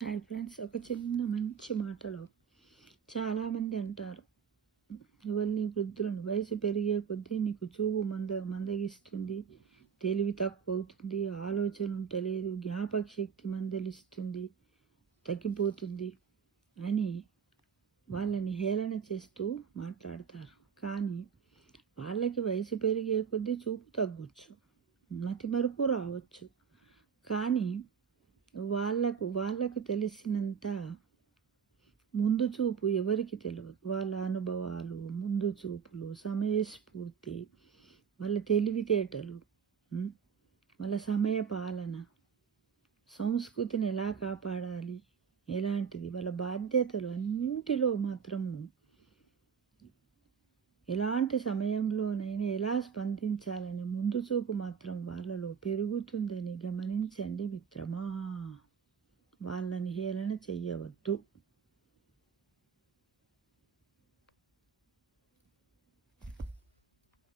Hi friends, ఒక చిన్న మంచి మాటలో చాలామంది అంటారు, ఎవరిని వృద్ధులను వయసు పెరిగే కొద్దీ నీకు చూపు మందగిస్తుంది, తెలివి తక్కువ అవుతుంది, ఆలోచన ఉంటలేదు, జ్ఞాపక శక్తి మందలిస్తుంది, తగ్గిపోతుంది అని వాళ్ళని హేళన చేస్తూ మాట్లాడతారు. కానీ వాళ్ళకి వయసు పెరిగే కొద్దీ చూపు తగ్గొచ్చు, మతిమరుపు రావచ్చు. కానీ వాళ్ళకు తెలిసినంత ముందు చూపు ఎవరికి తెలియదు. వాళ్ళ అనుభవాలు, ముందు చూపులు, సమయస్ఫూర్తి, వాళ్ళ తెలివితేటలు, వాళ్ళ సమయ పాలన, సంస్కృతిని ఎలా కాపాడాలి, ఎలాంటిది వాళ్ళ బాధ్యతలు అన్నింటిలో మాత్రము ఎలాంటి సమయంలోనైనా ఎలా స్పందించాలని ముందు చూపు మాత్రం వాళ్ళలో పెరుగుతుందని గమనించండి మిత్రమా. వాళ్ళని హేళన చెయ్యవద్దు.